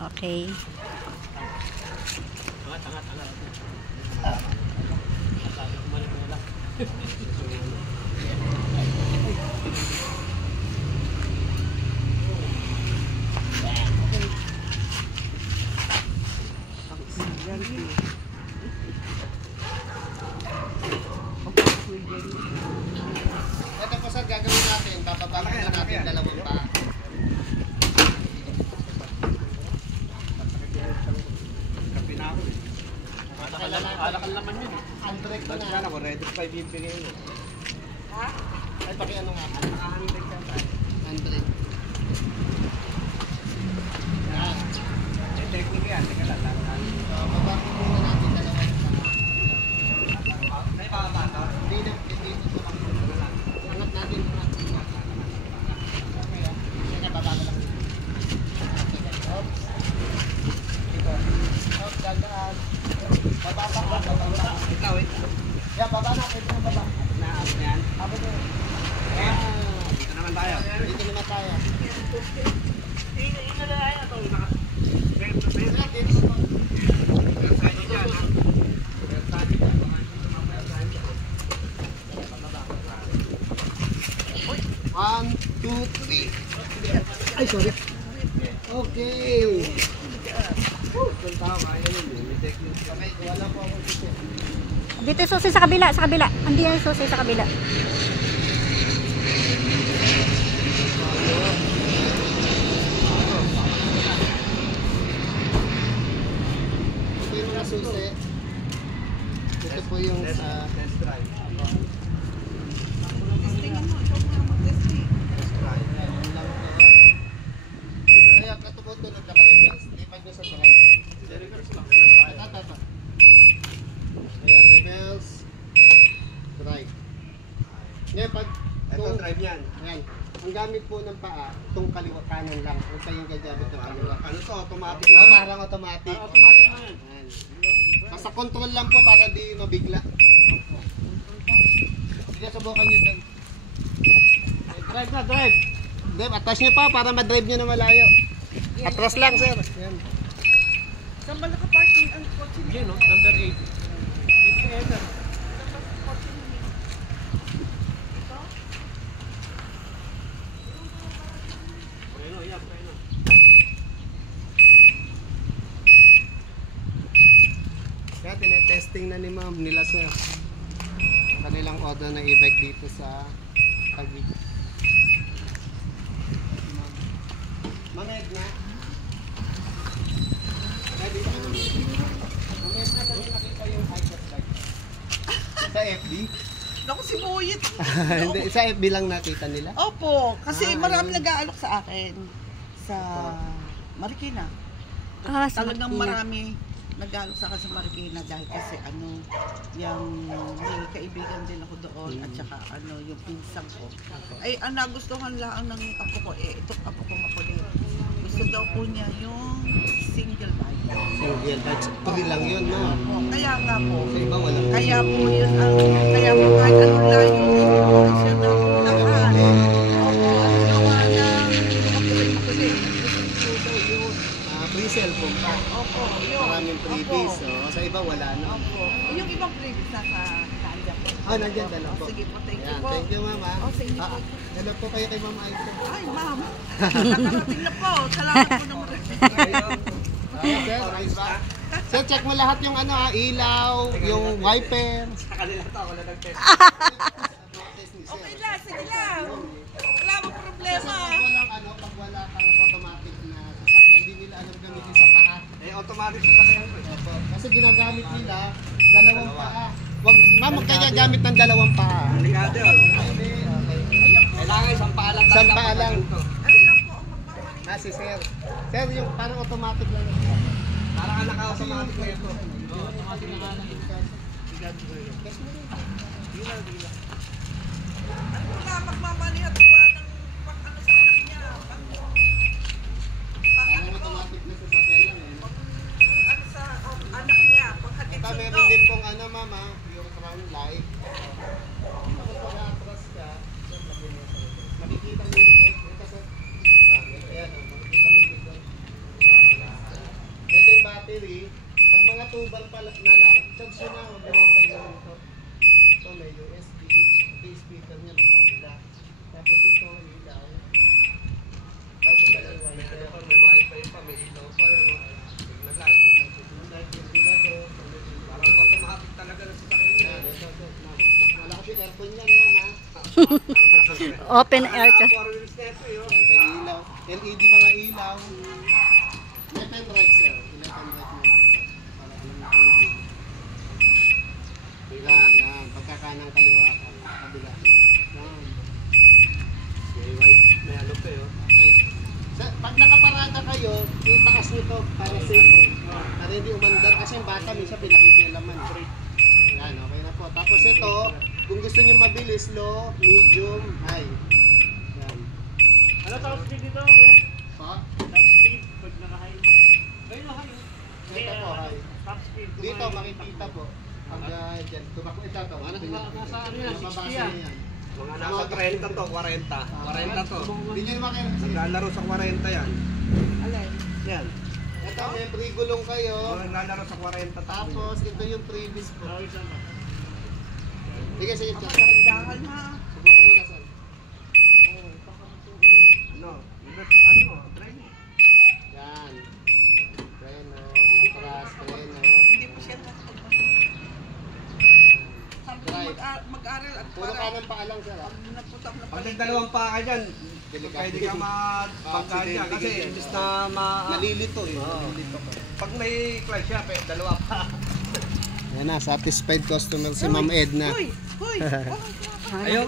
Okay. Ito po sir, gagawin natin. Bababangin na natin dalawang pa. Alakal naman yun. Handbrake ko na. Sana ko, ready pa ibibigay yun. Ha? Ay, pakiano nga. Handbrake ka tayo. Handbrake. Yan. Technique yan, teka lang. Babangin muna natin dalawang pa. May bababa to? Hindi na, hindi ito lang. Angat natin muna. Teka, baba ko lang. Oops. Ito. Oops, dagaan. Baba. Ikaw, wait. Yan, baba na. Pwede na baba. Na-up na yan. Abot na. Yan. Dito naman tayo. Dito naman tayo. One, two, three. Ay, sorry. Okay. Wala po ako dito. Dito yung susi sa kabila, sa kabila. Hindi yan yung susi sa kabila. Ito yung mga susi. Ito po yung sa... Test drive. Kaya katubot-tunog na ka-reverse. Lipad nyo sa drive. Reverse lang. Ito. Ayan, reverse. Drive. Ngayon pag... Ito drive yan. Ayan. Ang gamit po ng paa, itong kaliwa kanan lang. Huwag kayong gagamit ng kaliwa. Ano to? Automatic Ah, na. parang automatic. Automatic na yan. Ayan. Basta control lang po para di mabigla. Sige, subukan nyo din. Drive na, drive. Drive, atras nyo pa para madrive nyo na malayo. Atras lang, sir. Ayan. Saan ba nakaparking ang kotse niya? Yan, no? Number 8. It's Eder. Kaya tinetesting na ni ma'am nila sir. Kanilang order na e-bike dito sa Taguig. Ma'am Edna. Ready na kami. Ma'am Edna, saan niyo nakita yung high-class bike? Sa FB? Naku, si Boyet. Hindi, sa FB lang nakita nila? Opo, kasi Ah, marami ayun. nag-aalok sa akin. Sa Marikina. Ah, sa Talagang Marikina. marami nag-aalok sa akin sa Marikina dahil kasi yung may kaibigan din ako doon at saka yung pinsang ko. Ay, ang nagustuhan lang ng apo ko, itong apo ko makulit. Gusto daw po niya yung single bike. Single bike. Tuloy lang yun, no? Opo, kaya nga po. Sa iba wala. Kaya po yun kaya po kahit anong layo yung siya na lahat. Opo, ang gawa na makulit. Gusto daw yun. Free cellphone pa. Opo, yun. Maraming freebies. Oh. Sa iba wala na. Opo. Yung ibang freebies nasa kanya po. Ah, nandiyan dala po. Sige po, thank you Yan, po. thank you, mama. Oh, sa inyo po. Hello po kayo kay Mama Aiko. Ay, ma'am. Nakarating na po. Salamat po naman. Sir, ayos ba? Sir, check mo lahat yung ilaw, yung wiper. Sa kanila to, wala nag-test. Okay lang, sige lang. Wala mo problema. Kasi pag wala kang automatic na sasakyan, hindi nila alam gamitin sa paa. Eh, automatic sa sasakyan ko. Opo. Kasi ginagamit nila dalawang paa. Ma'am, huwag kaya gamit ng dalawang paa. Delikado yun. Kailangan isang paalang talaga. Isang paa lang. pag ganito. Ano lang po ang magmamali. Si Sir. Sir, yung parang automatic lang yun. Parang ka naka-automatic na ito. Automatic na lang. Ano nga magmamali at gawa ng pang sa anak niya. Parang automatic na sasakyan lang eh. Sa anak niya. Paghatid Ito, sundo. meron din pong mama, yung crown light. Tapos pag atras ka, sir, lagyan mo sa likod. Makikita mo yung light. Ito, sir. Ayan, makikita mo yung light. battery. Pag mga tubal pa na lang, charge nyo na, huwag na lang tayo naman ito. Ito may USB, ito yung speaker niya magkabila. Tapos ito, ilaw. Tapos dalawa, May ano ito. pa, may wifi pa, may ilaw pa. Signal light. Light yung ventilador. Parang automatic talaga na sa sakyan niya. Yan, ito. Malakas yung aircon yan, mama. Open air ka. 4 wheels na ito yun. Yan, may ilaw. LED mga ilaw. Left and right, sir. Left and right mo. Para alam mo kung hindi. Yan. Pagkakanang kaliwa ka. Kabila. Yan. May wifi, may ano pa yun. Okay. Pag nakaparada kayo, itakas nyo to para safe. Para hindi umandar. Kasi yung bata minsan pinakikialaman. Yan, okay na po. Tapos ito, kung gusto nyo mabilis, low, medium, high. Yan. Ano top speed dito, kuya? Pa? Top speed, pag naka-high. Ayun na, high. Ito po, high. Top speed. Dito, makikita po. Pag dyan, tumakbo ito to. Ano, nasa ano yan, 60 mababasa yan. niyo yan. Mga nasa 30 to, 40. 40 to. Hindi nyo naman kayo. Naglalaro sa 40 yan. Alin? Yan. Ito, may free gulong kayo. Naglalaro sa 40 Tapos, ito yung previous po. Tawag sa ano? Sige, sige, Ama, check. dahan ha. Subukan muna, sir. Ano? Ano mo? Try mo. Yan. Preno, atras, preno. Hindi po siya nakapagpapag. Sabi ko Drive. mag-aral at Puro para kanan pa lang, sir. pag naputak na Pag nagdalawang pa ka dyan, Delikado. pwede ka magpagkanya Accidente kasi ganyan. imbis na Nalilito eh. Oo. Nalilito ko. pag may clutch siya, dalawa pa. Yan na, satisfied customer si Ma'am Edna. Hoy! Hoy! Ayaw